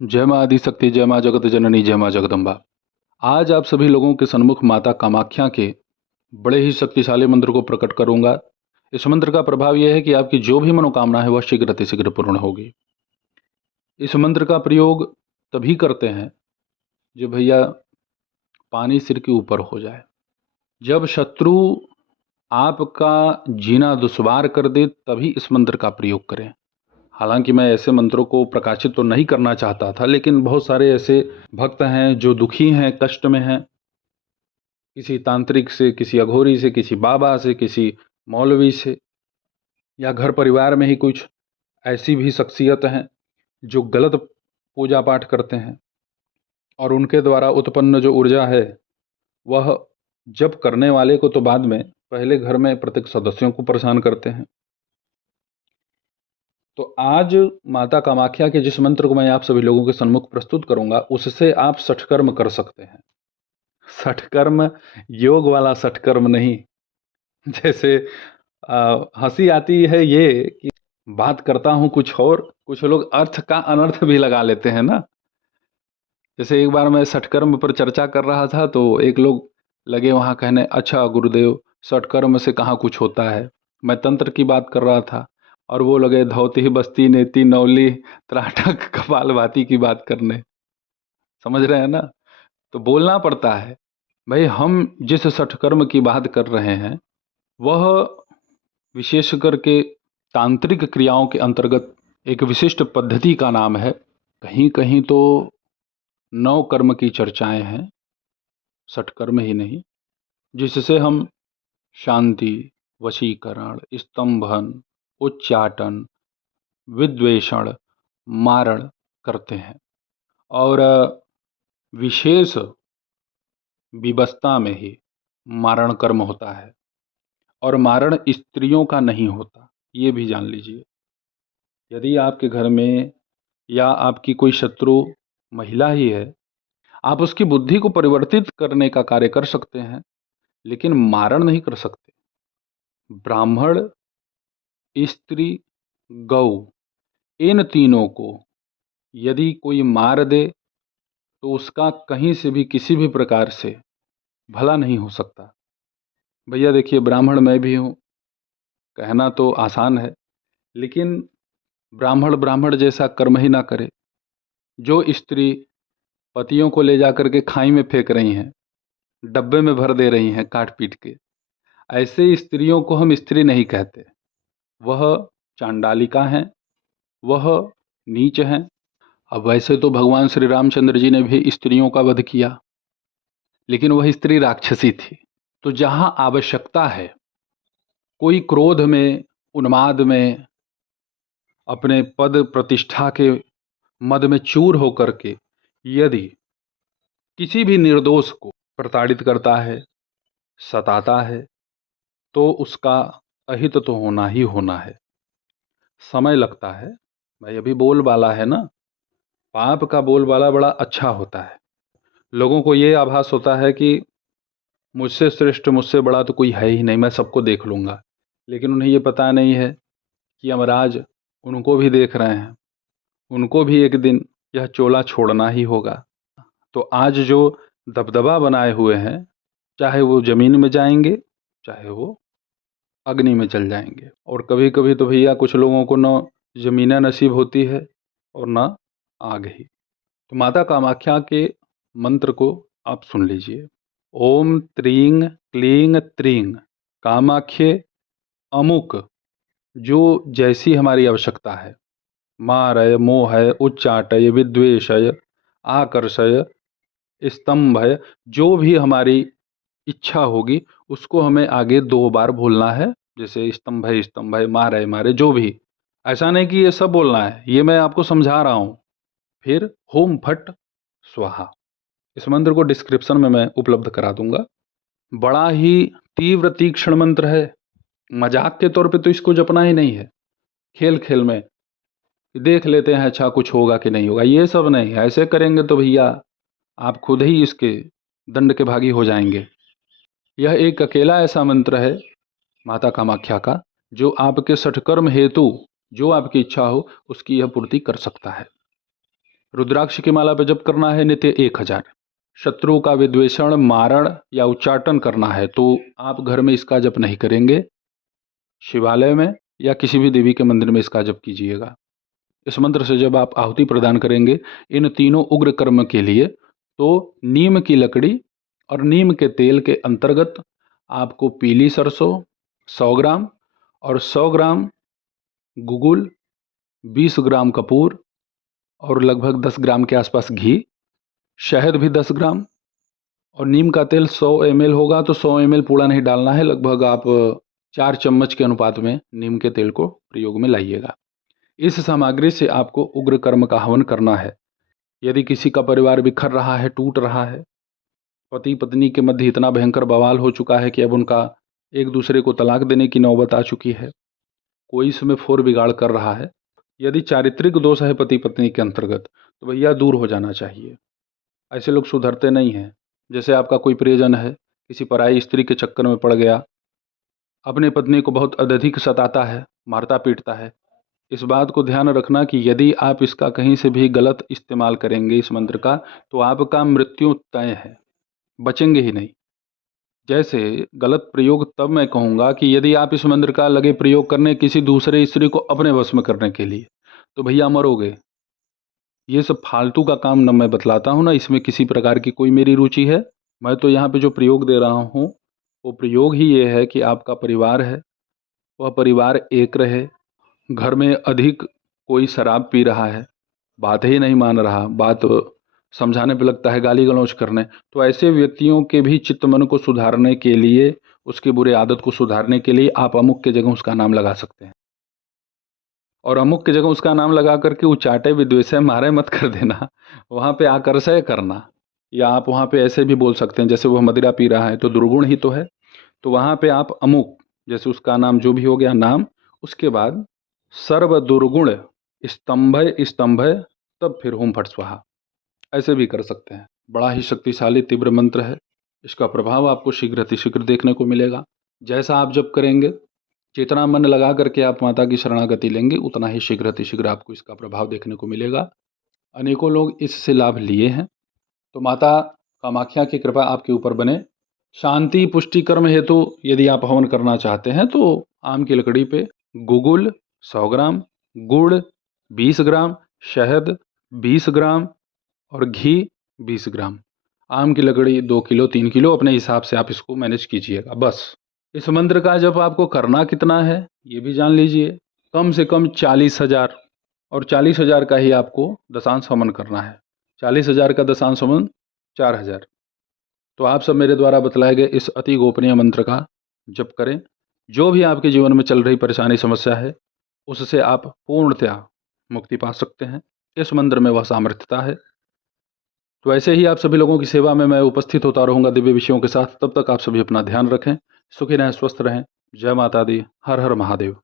जय माँ आदिशक्ति, जय माँ जगत जननी, जय माँ जगदम्बा। आज आप सभी लोगों के सन्मुख माता कामाख्या के बड़े ही शक्तिशाली मंत्र को प्रकट करूंगा। इस मंत्र का प्रभाव यह है कि आपकी जो भी मनोकामना है वह शीघ्र अतिशीघ्र पूर्ण होगी। इस मंत्र का प्रयोग तभी करते हैं जब भैया पानी सिर के ऊपर हो जाए, जब शत्रु आपका जीना दुश्वार कर दे, तभी इस मंत्र का प्रयोग करें। हालांकि मैं ऐसे मंत्रों को प्रकाशित तो नहीं करना चाहता था, लेकिन बहुत सारे ऐसे भक्त हैं जो दुखी हैं, कष्ट में हैं, किसी तांत्रिक से, किसी अघोरी से, किसी बाबा से, किसी मौलवी से, या घर परिवार में ही कुछ ऐसी भी शख्सियत हैं जो गलत पूजा पाठ करते हैं, और उनके द्वारा उत्पन्न जो ऊर्जा है वह जब करने वाले को तो बाद में, पहले घर में प्रत्येक सदस्यों को परेशान करते हैं। तो आज माता कामाख्या के जिस मंत्र को मैं आप सभी लोगों के सन्मुख प्रस्तुत करूंगा, उससे आप षटकर्म कर सकते हैं। षटकर्म योग वाला षटकर्म नहीं। जैसे हंसी आती है ये कि बात करता हूं कुछ और, कुछ लोग अर्थ का अनर्थ भी लगा लेते हैं ना। जैसे एक बार मैं षटकर्म पर चर्चा कर रहा था तो एक लोग लगे वहां कहने, अच्छा गुरुदेव, षटकर्म से कहाँ कुछ होता है। मैं तंत्र की बात कर रहा था और वो लगे धोती बस्ती नेति नौली त्राटक कपाल भाती की बात करने। समझ रहे हैं ना। तो बोलना पड़ता है भाई, हम जिस षटकर्म की बात कर रहे हैं वह विशेष करके तांत्रिक क्रियाओं के अंतर्गत एक विशिष्ट पद्धति का नाम है। कहीं कहीं तो 9 कर्म की चर्चाएं हैं, षटकर्म ही नहीं, जिससे हम शांति, वशीकरण, स्तंभन, उच्चाटन, विद्वेषण, मारण करते हैं। और विशेष विवस्ता में ही मारण कर्म होता है, और मारण स्त्रियों का नहीं होता, ये भी जान लीजिए। यदि आपके घर में या आपकी कोई शत्रु महिला ही है, आप उसकी बुद्धि को परिवर्तित करने का कार्य कर सकते हैं, लेकिन मारण नहीं कर सकते। ब्राह्मण, स्त्री, गौ, इन तीनों को यदि कोई मार दे तो उसका कहीं से भी किसी भी प्रकार से भला नहीं हो सकता। भैया देखिए, ब्राह्मण मैं भी हूँ, कहना तो आसान है, लेकिन ब्राह्मण ब्राह्मण जैसा कर्म ही ना करे। जो स्त्री पतियों को ले जाकर के खाई में फेंक रही हैं, डब्बे में भर दे रही हैं काट पीट के, ऐसे स्त्रियों को हम स्त्री नहीं कहते। वह चांडालिका हैं, वह नीच हैं। अब वैसे तो भगवान श्री रामचंद्र जी ने भी स्त्रियों का वध किया, लेकिन वह स्त्री राक्षसी थी। तो जहां आवश्यकता है, कोई क्रोध में, उन्माद में, अपने पद प्रतिष्ठा के मद में चूर होकर के यदि किसी भी निर्दोष को प्रताड़ित करता है, सताता है, तो उसका अहित तो होना ही होना है। समय लगता है भाई, अभी बोलबाला है ना, पाप का बोलबाला बड़ा अच्छा होता है। लोगों को ये आभास होता है कि मुझसे श्रेष्ठ, मुझसे बड़ा तो कोई है ही नहीं, मैं सबको देख लूँगा। लेकिन उन्हें ये पता नहीं है कि यमराज उनको भी देख रहे हैं, उनको भी एक दिन यह चोला छोड़ना ही होगा। तो आज जो दबदबा बनाए हुए हैं, चाहे वो जमीन में जाएंगे, चाहे वो अग्नि में जल जाएंगे। और कभी कभी तो भैया कुछ लोगों को न जमीना नसीब होती है और न आग ही। तो माता कामाख्या के मंत्र को आप सुन लीजिए। ओम त्रींग क्लींग त्रींग कामाख्ये अमुक, जो जैसी हमारी आवश्यकता है, मारय मोहय उच्चाटय विद्वेषय आकर्षय स्तंभय, जो भी हमारी इच्छा होगी उसको हमें आगे 2 बार बोलना है। जैसे स्तंभय स्तंभय, मारय मारे, जो भी। ऐसा नहीं कि ये सब बोलना है, ये मैं आपको समझा रहा हूँ। फिर होम फट स्वाहा, इस मंत्र को डिस्क्रिप्शन में मैं उपलब्ध करा दूंगा। बड़ा ही तीव्र तीक्ष्ण मंत्र है। मजाक के तौर पे तो इसको जपना ही नहीं है, खेल खेल में देख लेते हैं अच्छा कुछ होगा कि नहीं होगा, ये सब नहीं। ऐसे करेंगे तो भैया आप खुद ही इसके दंड के भागी हो जाएंगे। यह एक अकेला ऐसा मंत्र है माता कामाख्या का, जो आपके षटकर्म हेतु जो आपकी इच्छा हो उसकी यह पूर्ति कर सकता है। रुद्राक्ष की माला पे जप करना है नित्य 1000। शत्रु का विद्वेषण, मारण या उच्चाटन करना है तो आप घर में इसका जप नहीं करेंगे, शिवालय में या किसी भी देवी के मंदिर में इसका जप कीजिएगा। इस मंत्र से जब आप आहुति प्रदान करेंगे इन तीनों उग्र कर्म के लिए, तो नीम की लकड़ी और नीम के तेल के अंतर्गत आपको पीली सरसों 100 ग्राम और 100 ग्राम गुगुल, 20 ग्राम कपूर और लगभग 10 ग्राम के आसपास घी, शहद भी 10 ग्राम और नीम का तेल 100 ml होगा तो 100 ml पूरा नहीं डालना है, लगभग आप 4 चम्मच के अनुपात में नीम के तेल को प्रयोग में लाइएगा। इस सामग्री से आपको उग्र कर्म का हवन करना है। यदि किसी का परिवार बिखर रहा है, टूट रहा है, पति पत्नी के मध्य इतना भयंकर बवाल हो चुका है कि अब उनका एक दूसरे को तलाक देने की नौबत आ चुकी है, कोई इसमें फोर बिगाड़ कर रहा है, यदि चारित्रिक दोष है पति पत्नी के अंतर्गत तो भैया दूर हो जाना चाहिए। ऐसे लोग सुधरते नहीं हैं। जैसे आपका कोई प्रियजन है, किसी पराई स्त्री के चक्कर में पड़ गया, अपने पत्नी को बहुत अत्यधिक सताता है, मारता पीटता है, इस बात को ध्यान रखना कि यदि आप इसका कहीं से भी गलत इस्तेमाल करेंगे इस मंत्र का, तो आपका मृत्यु तय है, बचेंगे ही नहीं। जैसे गलत प्रयोग तब मैं कहूँगा कि यदि आप इस मंत्र का लगे प्रयोग करने किसी दूसरे स्त्री को अपने वश में करने के लिए, तो भैया मरोगे। ये सब फालतू का काम न मैं बतलाता हूँ, ना इसमें किसी प्रकार की कोई मेरी रुचि है। मैं तो यहाँ पे जो प्रयोग दे रहा हूँ वो प्रयोग ही ये है कि आपका परिवार है, वह परिवार एक रहे। घर में अधिक कोई शराब पी रहा है, बात ही नहीं मान रहा, बात समझाने पे लगता है गाली गलौज करने, तो ऐसे व्यक्तियों के भी चित्त मन को सुधारने के लिए, उसकी बुरी आदत को सुधारने के लिए आप अमुक के जगह उसका नाम लगा सकते हैं। और अमुक की जगह उसका नाम लगा करके उचाटे विद्वेषे मारे मत कर देना, वहाँ पे आकर्षय करना। या आप वहाँ पे ऐसे भी बोल सकते हैं, जैसे वह मदिरा पी रहा है तो दुर्गुण ही तो है, तो वहाँ पे आप अमुक, जैसे उसका नाम जो भी हो गया नाम, उसके बाद सर्व दुर्गुण स्तंभय स्तंभय, तब फिर होम फट स्वाहा, ऐसे भी कर सकते हैं। बड़ा ही शक्तिशाली तीव्र मंत्र है। इसका प्रभाव आपको शीघ्र अतिशीघ्र देखने को मिलेगा। जैसा आप जप करेंगे, जितना मन लगा करके आप माता की शरणागति लेंगे, उतना ही शीघ्र अतिशीघ्र आपको इसका प्रभाव देखने को मिलेगा। अनेकों लोग इससे लाभ लिए हैं। तो माता कामाख्या की कृपा आपके ऊपर बने। शांति पुष्टि कर्म हेतु यदि आप हवन करना चाहते हैं तो आम की लकड़ी पे गुगुल 100 ग्राम, गुड़ 20 ग्राम, शहद 20 ग्राम और घी 20 ग्राम। आम की लकड़ी 2 किलो 3 किलो अपने हिसाब से आप इसको मैनेज कीजिएगा। बस इस मंत्र का जब आपको करना कितना है ये भी जान लीजिए। कम से कम 40,000, और 40,000 का ही आपको दशांश हवन करना है। 40,000 का दशांश हवन 4,000। तो आप सब मेरे द्वारा बतलाए गए इस अति गोपनीय मंत्र का जप करें। जो भी आपके जीवन में चल रही परेशानी समस्या है उससे आप पूर्णतया मुक्ति पा सकते हैं। इस मंत्र में वह सामर्थ्यता है। तो ऐसे ही आप सभी लोगों की सेवा में मैं उपस्थित होता रहूँगा दिव्य विषयों के साथ। तब तक आप सभी अपना ध्यान रखें, सुखी रहें, स्वस्थ रहें। जय माता दी। हर हर महादेव।